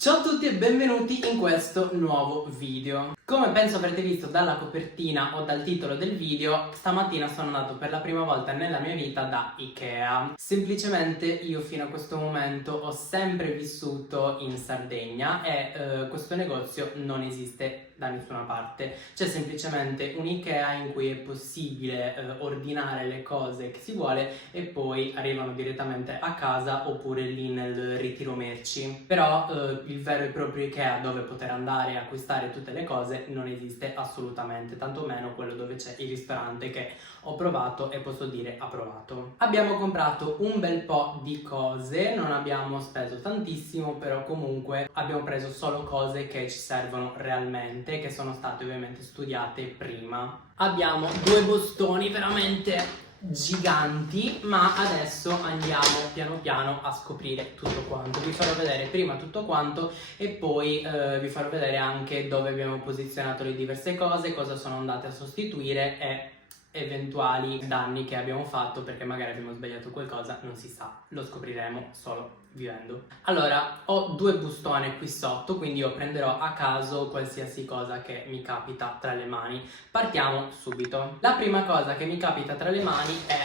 Ciao a tutti e benvenuti in questo nuovo video. Come penso avrete visto dalla copertina o dal titolo del video, stamattina sono andato per la prima volta nella mia vita da Ikea. Semplicemente io fino a questo momento ho sempre vissuto in Sardegna e questo negozio non esiste da nessuna parte. C'è semplicemente un Ikea in cui è possibile ordinare le cose che si vuole e poi arrivano direttamente a casa oppure lì nel ritiro merci. Però il vero e proprio Ikea dove poter andare e acquistare tutte le cose non esiste assolutamente, tantomeno quello dove c'è il ristorante che ho provato e posso dire approvato. Abbiamo comprato un bel po' di cose, non abbiamo speso tantissimo, però comunque abbiamo preso solo cose che ci servono realmente, che sono state ovviamente studiate prima. Abbiamo due bustoni veramente giganti, ma adesso andiamo piano piano a scoprire tutto quanto. Vi farò vedere prima tutto quanto e poi vi farò vedere anche dove abbiamo posizionato le diverse cose, cosa sono andate a sostituire e eventuali danni che abbiamo fatto, perché magari abbiamo sbagliato qualcosa, non si sa, lo scopriremo solo vivendo. Allora, ho due bustone qui sotto, quindi io prenderò a caso qualsiasi cosa che mi capita tra le mani. Partiamo subito. La prima cosa che mi capita tra le mani è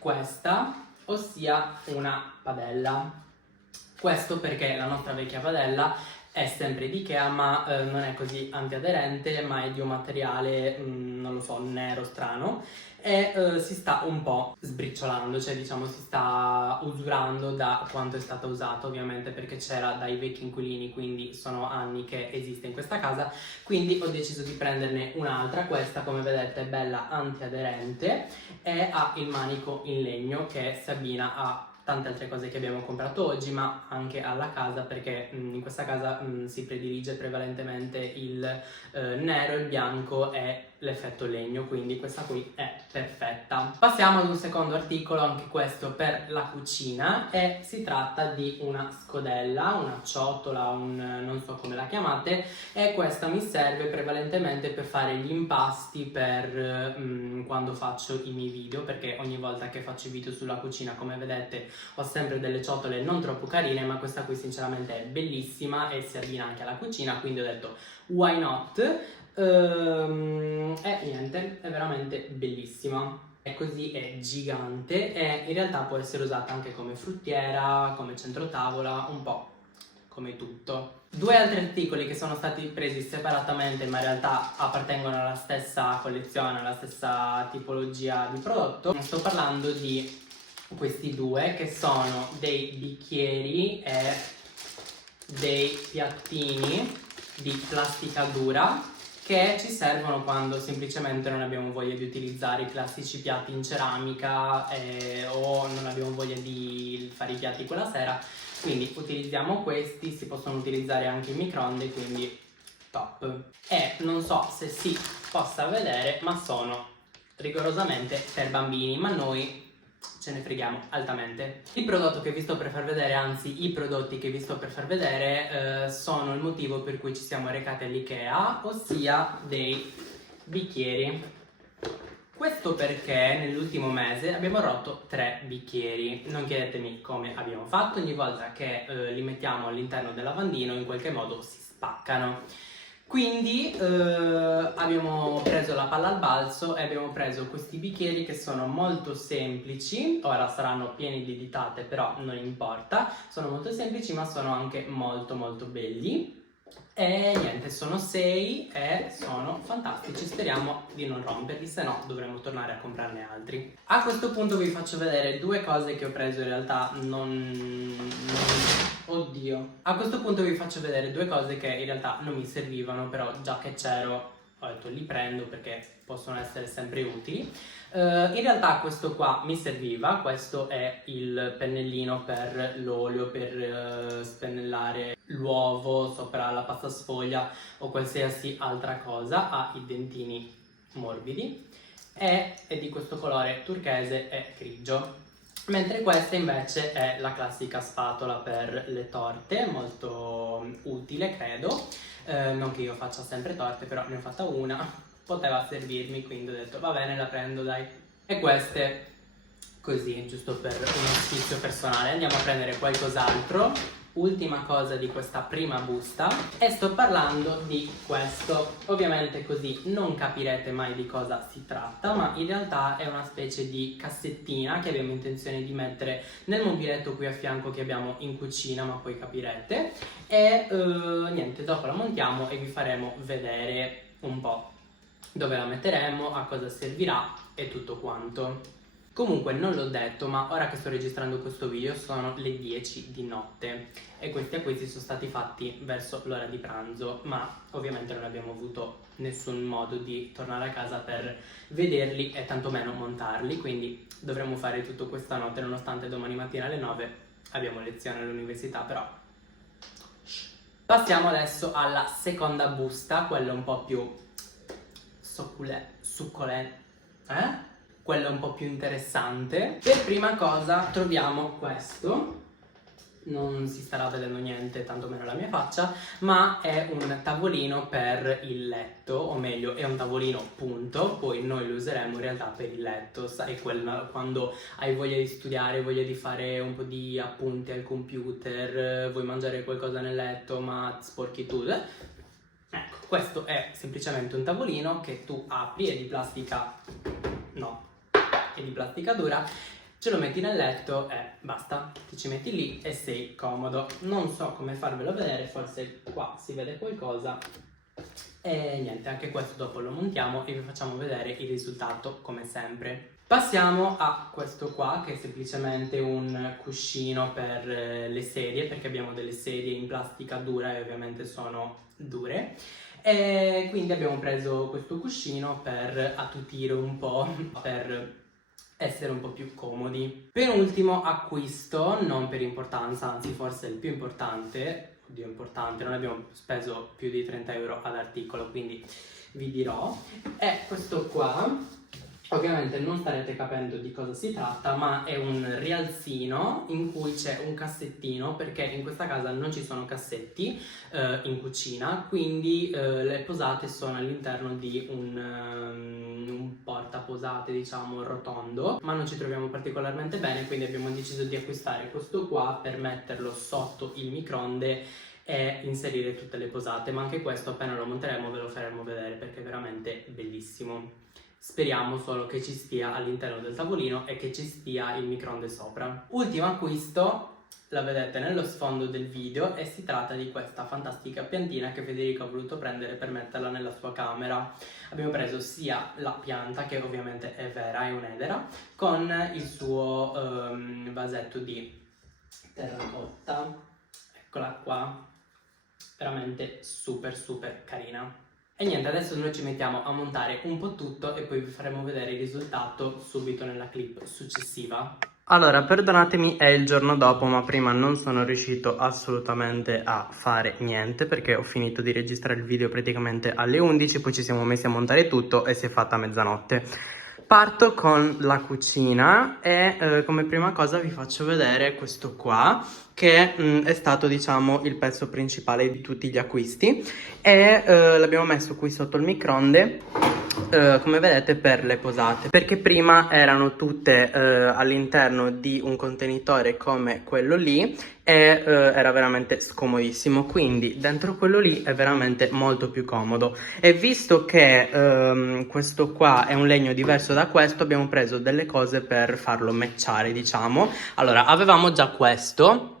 questa, ossia una padella. Questo perché la nostra vecchia padella è sempre di Ikea, ma non è così antiaderente, ma è di un materiale, non lo so, nero strano e si sta un po' sbriciolando, cioè diciamo si sta usurando da quanto è stata usata, ovviamente perché c'era dai vecchi inquilini, quindi sono anni che esiste in questa casa, quindi ho deciso di prenderne un'altra. Questa, come vedete, è bella antiaderente e ha il manico in legno che si abbina a tante altre cose che abbiamo comprato oggi, ma anche alla casa, perché in questa casa si predilige prevalentemente il nero, il bianco e l'effetto legno, quindi questa qui è perfetta. Passiamo ad un secondo articolo, anche questo per la cucina, e si tratta di una scodella, una ciotola, non so come la chiamate, e questa mi serve prevalentemente per fare gli impasti per quando faccio i miei video, perché ogni volta che faccio i video sulla cucina, come vedete, ho sempre delle ciotole non troppo carine, ma questa qui sinceramente è bellissima e si abbina anche alla cucina, quindi ho detto why not? E niente, è veramente bellissima. E così è gigante e in realtà può essere usata anche come fruttiera, come centrotavola, un po' come tutto. Due altri articoli che sono stati presi separatamente, ma in realtà appartengono alla stessa collezione, alla stessa tipologia di prodotto. Sto parlando di questi due che sono dei bicchieri e dei piattini di plastica dura che ci servono quando semplicemente non abbiamo voglia di utilizzare i classici piatti in ceramica o non abbiamo voglia di fare i piatti quella sera, quindi utilizziamo questi. Si possono utilizzare anche in microonde, quindi top. E non so se si possa vedere, ma sono rigorosamente per bambini, ma noi ce ne freghiamo altamente. Il prodotto che vi sto per far vedere, anzi i prodotti che vi sto per far vedere sono il motivo per cui ci siamo recati all'Ikea, ossia dei bicchieri. Questo perché nell'ultimo mese abbiamo rotto 3 bicchieri. Non chiedetemi come abbiamo fatto, ogni volta che li mettiamo all'interno del lavandino in qualche modo si spaccano. Quindi abbiamo preso la palla al balzo e abbiamo preso questi bicchieri che sono molto semplici. Ora saranno pieni di ditate, però non importa, sono molto semplici ma sono anche molto molto belli. E niente, sono 6 e sono fantastici, speriamo di non romperli, se no dovremo tornare a comprarne altri. A questo punto vi faccio vedere due cose che ho preso, in realtà Oddio. A questo punto vi faccio vedere due cose che in realtà non mi servivano, però già che c'ero ho detto li prendo perché possono essere sempre utili. In realtà questo qua mi serviva, questo è il pennellino per l'olio, per spennellare l'uovo sopra la pasta sfoglia o qualsiasi altra cosa. Ha i dentini morbidi e è di questo colore turchese e grigio. Mentre questa invece è la classica spatola per le torte, molto utile credo. Non che io faccia sempre torte, però ne ho fatta una, poteva servirmi, quindi ho detto va bene, la prendo dai. E queste così, giusto per uno sfizio personale. Andiamo a prendere qualcos'altro. ultima cosa di questa prima busta, e sto parlando di questo. Ovviamente così non capirete mai di cosa si tratta, ma in realtà è una specie di cassettina che abbiamo intenzione di mettere nel mobiletto qui a fianco che abbiamo in cucina, ma poi capirete. E niente, dopo la montiamo e vi faremo vedere un po' dove la metteremo, a cosa servirà e tutto quanto. Comunque non l'ho detto, ma ora che sto registrando questo video sono le 10 di notte e questi acquisti sono stati fatti verso l'ora di pranzo, ma ovviamente non abbiamo avuto nessun modo di tornare a casa per vederli e tantomeno montarli, quindi dovremo fare tutto questa notte, nonostante domani mattina alle 9 abbiamo lezione all'università. Però passiamo adesso alla seconda busta, quella un po' più succolenta, quella un po' più interessante. Per prima cosa troviamo questo, non si starà vedendo niente, tantomeno la mia faccia, ma è un tavolino per il letto, o meglio è un tavolino punto, poi noi lo useremo in realtà per il letto, sai, quando hai voglia di studiare, voglia di fare un po' di appunti al computer, vuoi mangiare qualcosa nel letto ma sporchi tu. Ecco, questo è semplicemente un tavolino che tu apri, è di plastica, no, è di plastica dura, ce lo metti nel letto e basta, ti ci metti lì e sei comodo. Non so come farvelo vedere, forse qua si vede qualcosa. E niente, anche questo dopo lo montiamo e vi facciamo vedere il risultato come sempre. Passiamo a questo qua, che è semplicemente un cuscino per le sedie, perché abbiamo delle sedie in plastica dura e ovviamente sono dure, e quindi abbiamo preso questo cuscino per attutire un po', per essere un po' più comodi. Penultimo acquisto, non per importanza, anzi forse il più importante, oddio importante, non abbiamo speso più di 30 euro ad articolo, quindi vi dirò, è questo qua. Ovviamente non starete capendo di cosa si tratta, ma è un rialzino in cui c'è un cassettino, perché in questa casa non ci sono cassetti in cucina, quindi le posate sono all'interno di un portaposate, diciamo, rotondo, ma non ci troviamo particolarmente bene, quindi abbiamo deciso di acquistare questo qua per metterlo sotto il microonde e inserire tutte le posate, ma anche questo appena lo monteremo ve lo faremo vedere perché è veramente bellissimo. Speriamo solo che ci stia all'interno del tavolino e che ci stia il microonde sopra. Ultimo acquisto, la vedete nello sfondo del video, e si tratta di questa fantastica piantina che Federico ha voluto prendere per metterla nella sua camera. Abbiamo preso sia la pianta, che ovviamente è vera, è un'edera, con il suo vasetto di terracotta. Eccola qua, veramente super carina. E niente, adesso noi ci mettiamo a montare un po' tutto e poi vi faremo vedere il risultato subito nella clip successiva. Allora, perdonatemi, è il giorno dopo, ma prima non sono riuscito assolutamente a fare niente perché ho finito di registrare il video praticamente alle 11, poi ci siamo messi a montare tutto e si è fatta mezzanotte. Parto con la cucina e come prima cosa vi faccio vedere questo qua, che è stato, diciamo, il pezzo principale di tutti gli acquisti, e l'abbiamo messo qui sotto il microonde, come vedete, per le posate, perché prima erano tutte all'interno di un contenitore come quello lì e era veramente scomodissimo, quindi dentro quello lì è veramente molto più comodo. E visto che questo qua è un legno diverso da questo, abbiamo preso delle cose per farlo matchare, diciamo. Allora, avevamo già questo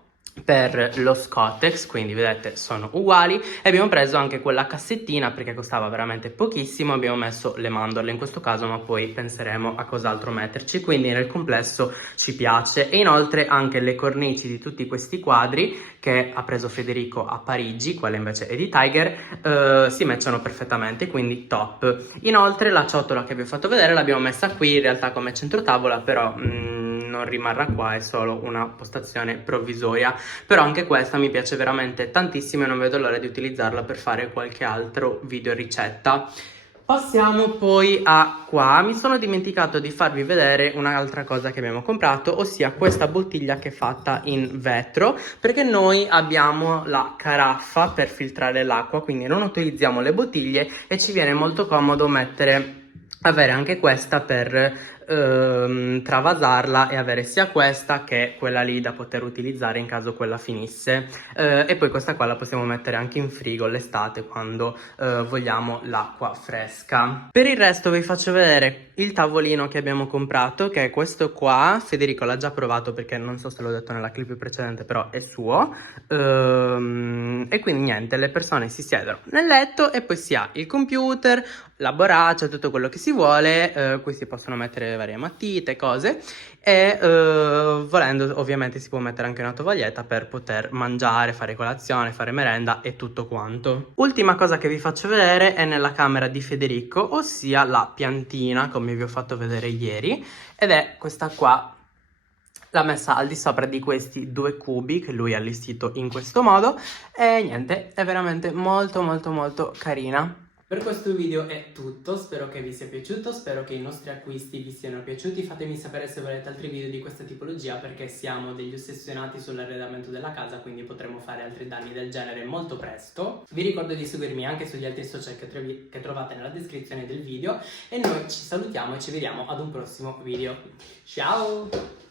per lo Scottex, quindi vedete sono uguali, e abbiamo preso anche quella cassettina perché costava veramente pochissimo. Abbiamo messo le mandorle in questo caso, ma poi penseremo a cos'altro metterci, quindi nel complesso ci piace. E inoltre anche le cornici di tutti questi quadri che ha preso Federico a Parigi, quella invece è di Tiger, si matchano perfettamente, quindi top. Inoltre la ciotola che vi ho fatto vedere l'abbiamo messa qui in realtà come centrotavola, però non rimarrà qua, è solo una postazione provvisoria, però anche questa mi piace veramente tantissimo e non vedo l'ora di utilizzarla per fare qualche altro video ricetta. Passiamo poi a qua. Mi sono dimenticato di farvi vedere un'altra cosa che abbiamo comprato, ossia questa bottiglia che è fatta in vetro, perché noi abbiamo la caraffa per filtrare l'acqua, quindi non utilizziamo le bottiglie e ci viene molto comodo mettere avere anche questa per travasarla e avere sia questa che quella lì da poter utilizzare in caso quella finisse. E poi questa qua la possiamo mettere anche in frigo l'estate quando vogliamo l'acqua fresca. Per il resto vi faccio vedere il tavolino che abbiamo comprato, che è questo qua. Federico l'ha già provato perché non so se l'ho detto nella clip precedente, però è suo. E quindi niente, le persone si siedono nel letto e poi si ha il computer, la borraccia, tutto quello che si vuole. Qui si possono mettere varie matite, cose, e volendo ovviamente si può mettere anche una tovaglietta per poter mangiare, fare colazione, fare merenda e tutto quanto. Ultima cosa che vi faccio vedere è nella camera di Federico, ossia la piantina, come vi ho fatto vedere ieri, ed è questa qua. L'ha messa al di sopra di questi due cubi che lui ha allestito in questo modo e niente, è veramente molto molto molto carina. Per questo video è tutto, spero che vi sia piaciuto, spero che i nostri acquisti vi siano piaciuti. Fatemi sapere se volete altri video di questa tipologia, perché siamo degli ossessionati sull'arredamento della casa, quindi potremo fare altri danni del genere molto presto. Vi ricordo di seguirmi anche sugli altri social che trovate nella descrizione del video, e noi ci salutiamo e ci vediamo ad un prossimo video. Ciao!